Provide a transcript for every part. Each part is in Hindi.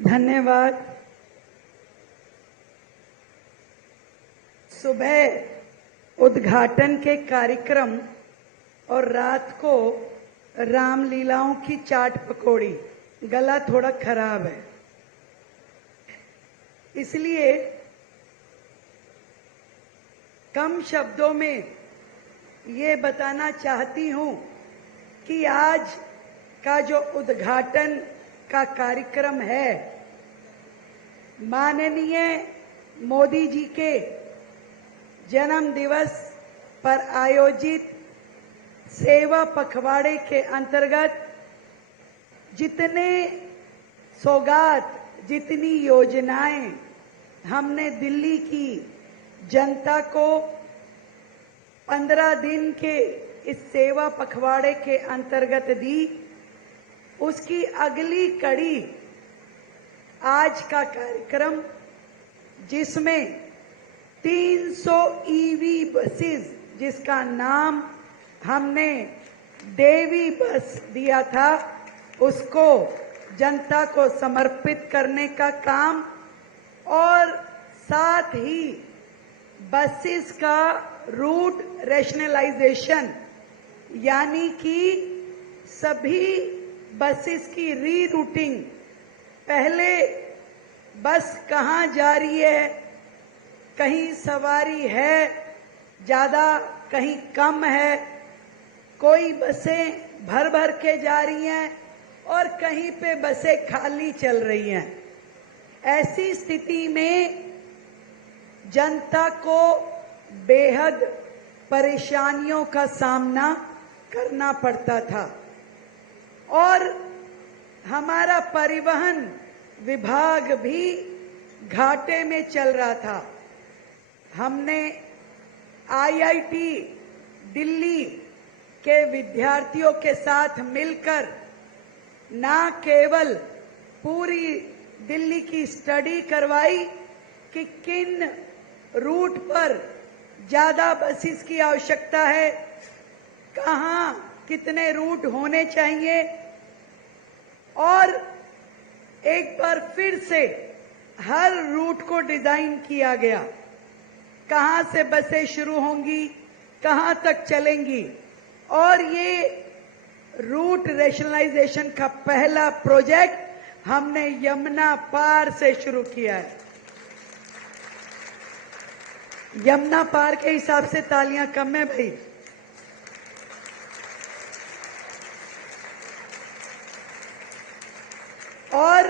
धन्यवाद। सुबह उद्घाटन के कार्यक्रम और रात को रामलीलाओं की चाट पकौड़ी, गला थोड़ा खराब है, इसलिए कम शब्दों में ये बताना चाहती हूं कि आज का जो उद्घाटन का कार्यक्रम है, माननीय मोदी जी के जन्म दिवस पर आयोजित सेवा पखवाड़े के अंतर्गत जितने सौगात, जितनी योजनाएं हमने दिल्ली की जनता को 15 दिन के इस सेवा पखवाड़े के अंतर्गत दी, उसकी अगली कड़ी आज का कार्यक्रम, जिसमें 300 ईवी बसेस, जिसका नाम हमने देवी बस दिया था, उसको जनता को समर्पित करने का काम और साथ ही बसेस का रूट रैशनलाइजेशन, यानी कि सभी बसेस की रीरूटिंग, पहले बस कहाँ जा रही है, कहीं सवारी है ज़्यादा, कहीं कम है, कोई बसें भर भर के जा रही हैं और कहीं पे बसें खाली चल रही हैं। ऐसी स्थिति में जनता को बेहद परेशानियों का सामना करना पड़ता था और हमारा परिवहन विभाग भी घाटे में चल रहा था। हमने आईआईटी दिल्ली के विद्यार्थियों के साथ मिलकर ना केवल पूरी दिल्ली की स्टडी करवाई कि किन रूट पर ज्यादा बसेस की आवश्यकता है, कहाँ कितने रूट होने चाहिए, और एक बार फिर से हर रूट को डिजाइन किया गया, कहाँ से बसें शुरू होंगी, कहाँ तक चलेंगी। और ये रूट रैशनलाइजेशन का पहला प्रोजेक्ट हमने यमुना पार से शुरू किया है। यमुना पार के हिसाब से तालियां कम है भाई। और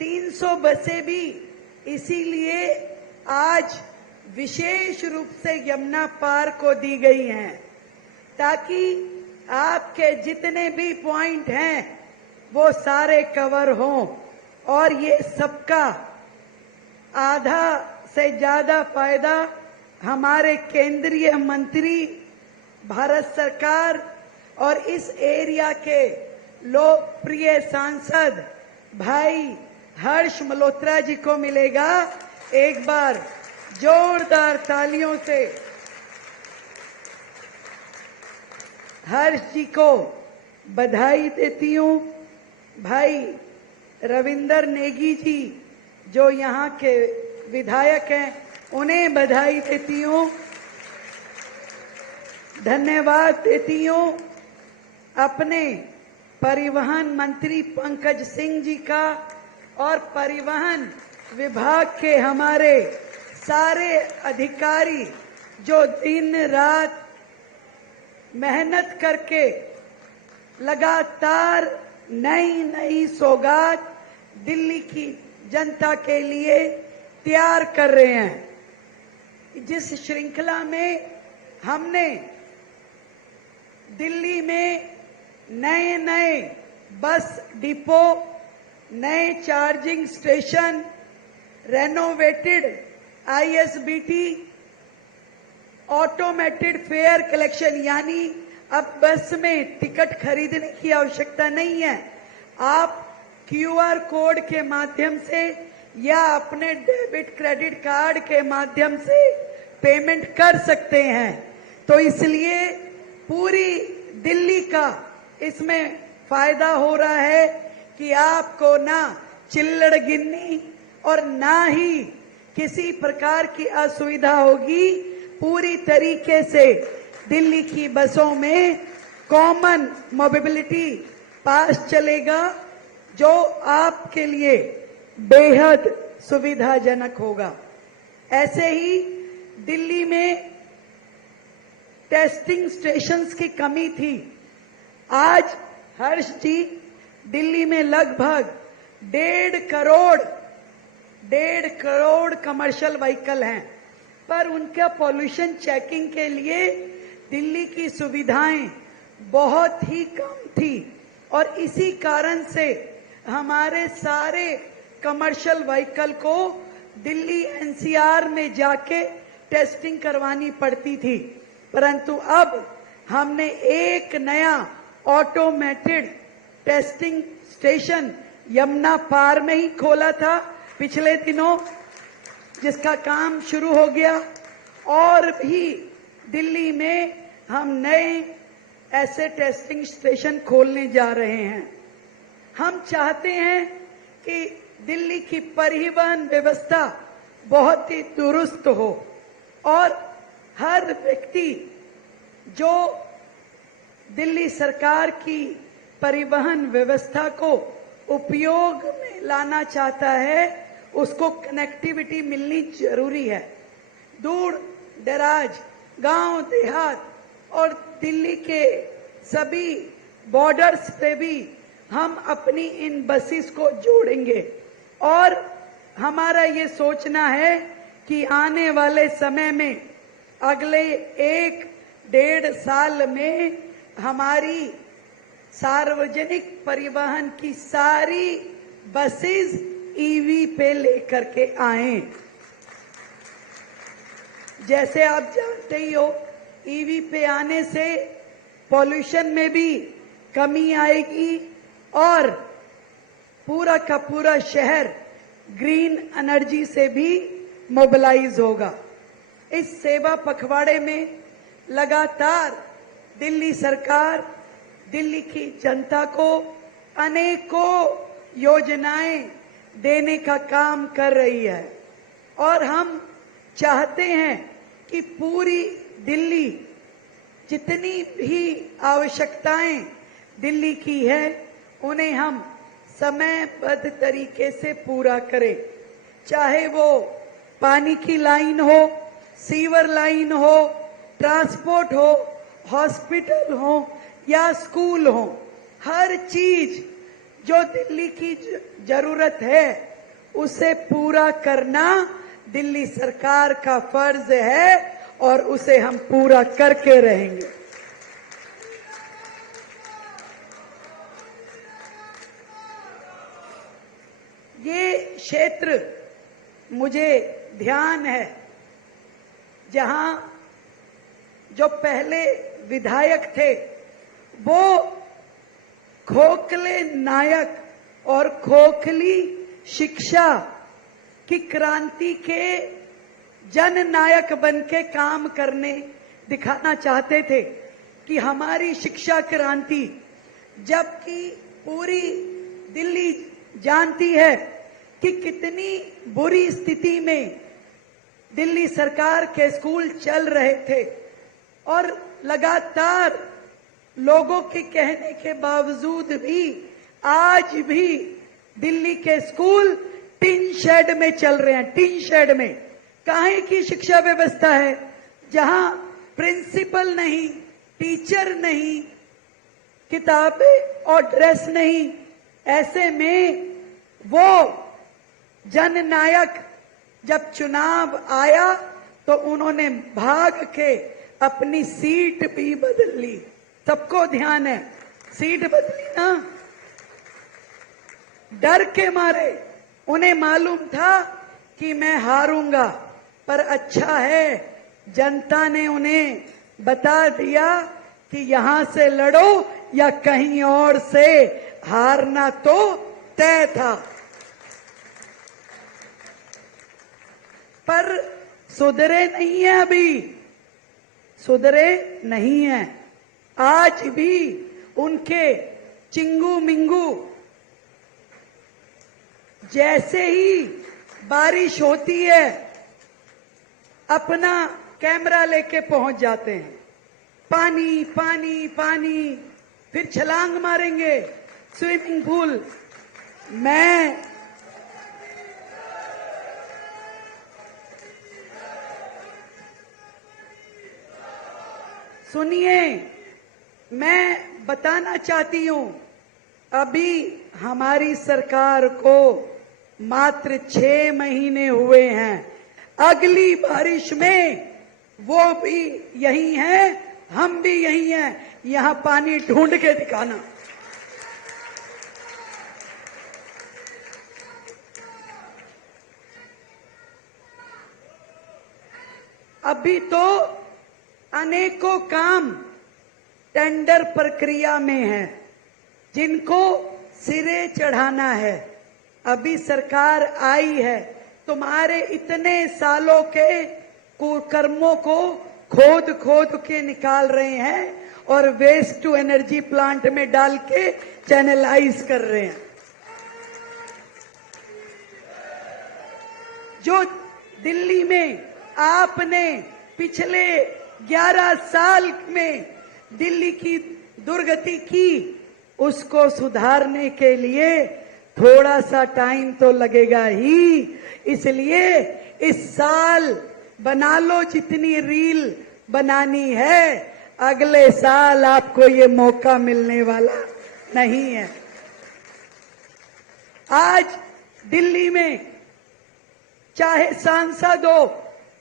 300 बसें भी इसीलिए आज विशेष रूप से यमुना पार को दी गई हैं, ताकि आपके जितने भी पॉइंट हैं वो सारे कवर हों और ये सबका आधा से ज्यादा फायदा हमारे केंद्रीय मंत्री, भारत सरकार और इस एरिया के लोकप्रिय सांसद भाई हर्ष मल्होत्रा जी को मिलेगा। एक बार जोरदार तालियों से हर्ष जी को बधाई देती हूं। भाई रविंदर नेगी जी जो यहाँ के विधायक हैं, उन्हें बधाई देती हूं, धन्यवाद देती हूं। अपने परिवहन मंत्री पंकज सिंह जी का और परिवहन विभाग के हमारे सारे अधिकारी जो दिन रात मेहनत करके लगातार नई नई सौगात दिल्ली की जनता के लिए तैयार कर रहे हैं। जिस श्रृंखला में हमने दिल्ली में नए नए बस डिपो, नए charging station, renovated ISBT, automated fair collection, यानी अब बस में टिकट खरीदने की आवश्यकता नहीं है, आप क्यूआर कोड के माध्यम से या अपने डेबिट क्रेडिट कार्ड के माध्यम से पेमेंट कर सकते हैं। तो इसलिए पूरी दिल्ली का इसमें फायदा हो रहा है कि आपको ना चिल्लड़ गिननी और ना ही किसी प्रकार की असुविधा होगी। पूरी तरीके से दिल्ली की बसों में कॉमन मोबिलिटी पास चलेगा, जो आपके लिए बेहद सुविधाजनक होगा। ऐसे ही दिल्ली में टेस्टिंग स्टेशंस की कमी थी। आज हर्ष जी, दिल्ली में लगभग 1.5 करोड़ कमर्शियल व्हीकल हैं, पर उनका पॉल्यूशन चेकिंग के लिए दिल्ली की सुविधाएं बहुत ही कम थी और इसी कारण से हमारे सारे कमर्शियल व्हीकल को दिल्ली एनसीआर में जाके टेस्टिंग करवानी पड़ती थी। परंतु अब हमने एक नया ऑटोमेटेड टेस्टिंग स्टेशन यमुना पार में ही खोला था पिछले दिनों, जिसका काम शुरू हो गया। और भी दिल्ली में हम नए ऐसे टेस्टिंग स्टेशन खोलने जा रहे हैं। हम चाहते हैं कि दिल्ली की परिवहन व्यवस्था बहुत ही दुरुस्त हो और हर व्यक्ति जो दिल्ली सरकार की परिवहन व्यवस्था को उपयोग में लाना चाहता है, उसको कनेक्टिविटी मिलनी जरूरी है। दूर दराज गांव देहात और दिल्ली के सभी बॉर्डर्स पे भी हम अपनी इन बसेस को जोड़ेंगे और हमारा ये सोचना है कि आने वाले समय में अगले 1-1.5 साल में हमारी सार्वजनिक परिवहन की सारी बसेस ईवी पे लेकर के आए। जैसे आप जानते ही हो, ईवी पे आने से पॉल्यूशन में भी कमी आएगी और पूरा का पूरा शहर ग्रीन एनर्जी से भी मोबिलाइज होगा। इस सेवा पखवाड़े में लगातार दिल्ली सरकार दिल्ली की जनता को अनेकों योजनाएं देने का काम कर रही है और हम चाहते हैं कि पूरी दिल्ली जितनी भी आवश्यकताएं दिल्ली की है उन्हें हम समयबद्ध तरीके से पूरा करें। चाहे वो पानी की लाइन हो, सीवर लाइन हो, ट्रांसपोर्ट हो, हॉस्पिटल हो या स्कूल हो, हर चीज जो दिल्ली की जरूरत है उसे पूरा करना दिल्ली सरकार का फर्ज है और उसे हम पूरा करके रहेंगे। ये क्षेत्र मुझे ध्यान है जहां जो पहले विधायक थे वो खोखले नायक और खोखली शिक्षा की क्रांति के जननायक बन के काम करने दिखाना चाहते थे कि हमारी शिक्षा क्रांति, जबकि पूरी दिल्ली जानती है कि कितनी बुरी स्थिति में दिल्ली सरकार के स्कूल चल रहे थे और लगातार लोगों के कहने के बावजूद भी आज भी दिल्ली के स्कूल टिन शेड में चल रहे हैं। टिन शेड में काहे की शिक्षा व्यवस्था है जहां प्रिंसिपल नहीं, टीचर नहीं, किताबें और ड्रेस नहीं। ऐसे में वो जननायक जब चुनाव आया तो उन्होंने भाग के अपनी सीट भी बदल ली। सबको ध्यान है, सीट बदली ना, डर के मारे। उन्हें मालूम था कि मैं हारूंगा, पर अच्छा है जनता ने उन्हें बता दिया कि यहां से लड़ो या कहीं और से, हारना तो तय था। पर सुधरे नहीं है, अभी सुधरे नहीं है। आज भी उनके चिंगू मिंगू जैसे ही बारिश होती है अपना कैमरा लेके पहुंच जाते हैं, पानी पानी पानी, फिर छलांग मारेंगे स्विमिंग पूल। मैं सुनिए, मैं बताना चाहती हूं, अभी हमारी सरकार को मात्र 6 महीने हुए हैं। अगली बारिश में वो भी यही हैं, हम भी यही हैं। यहां पानी ढूंढ के दिखाना। अभी तो अनेकों काम टेंडर प्रक्रिया में है, जिनको सिरे चढ़ाना है। अभी सरकार आई है, तुम्हारे इतने सालों के कुकर्मों को खोद खोद के निकाल रहे हैं और वेस्ट टू एनर्जी प्लांट में डाल के चैनलाइज कर रहे हैं। जो दिल्ली में आपने पिछले 11 साल में दिल्ली की दुर्गति की, उसको सुधारने के लिए थोड़ा सा टाइम तो लगेगा ही। इसलिए इस साल बना लो जितनी रील बनानी है, अगले साल आपको ये मौका मिलने वाला नहीं है। आज दिल्ली में चाहे सांसद हो,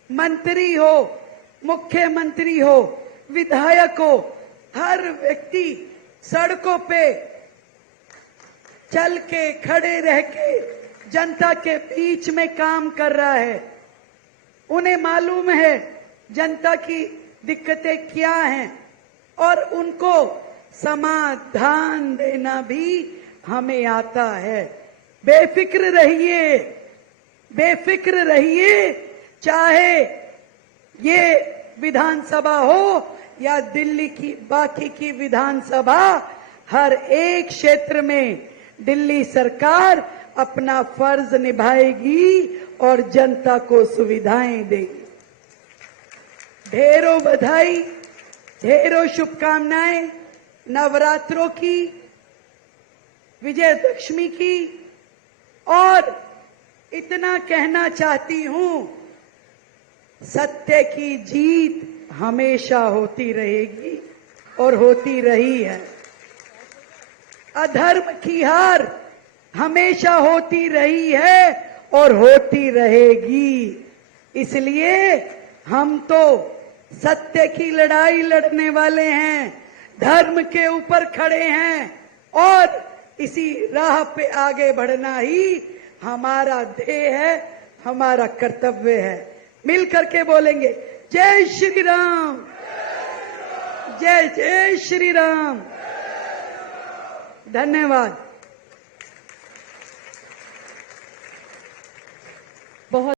मंत्री हो, मुख्यमंत्री हो, विधायक हो, हर व्यक्ति सड़कों पे चल के, खड़े रह के जनता के बीच में काम कर रहा है। उन्हें मालूम है जनता की दिक्कतें क्या हैं और उनको समाधान देना भी हमें आता है। बेफिक्र रहिए, बेफिक्र रहिए। चाहे ये विधानसभा हो या दिल्ली की बाकी की विधानसभा, हर एक क्षेत्र में दिल्ली सरकार अपना फर्ज निभाएगी और जनता को सुविधाएं देगी। ढेरों बधाई, ढेरों शुभकामनाएं नवरात्रों की, विजयदशमी की। और इतना कहना चाहती हूं, सत्य की जीत हमेशा होती रहेगी और होती रही है। अधर्म की हार हमेशा होती रही है और होती रहेगी। इसलिए हम तो सत्य की लड़ाई लड़ने वाले हैं, धर्म के ऊपर खड़े हैं और इसी राह पे आगे बढ़ना ही हमारा ध्येय है, हमारा कर्तव्य है। मिल करके बोलेंगे, जय श्री राम, जय जय श्री राम। धन्यवाद। बहुत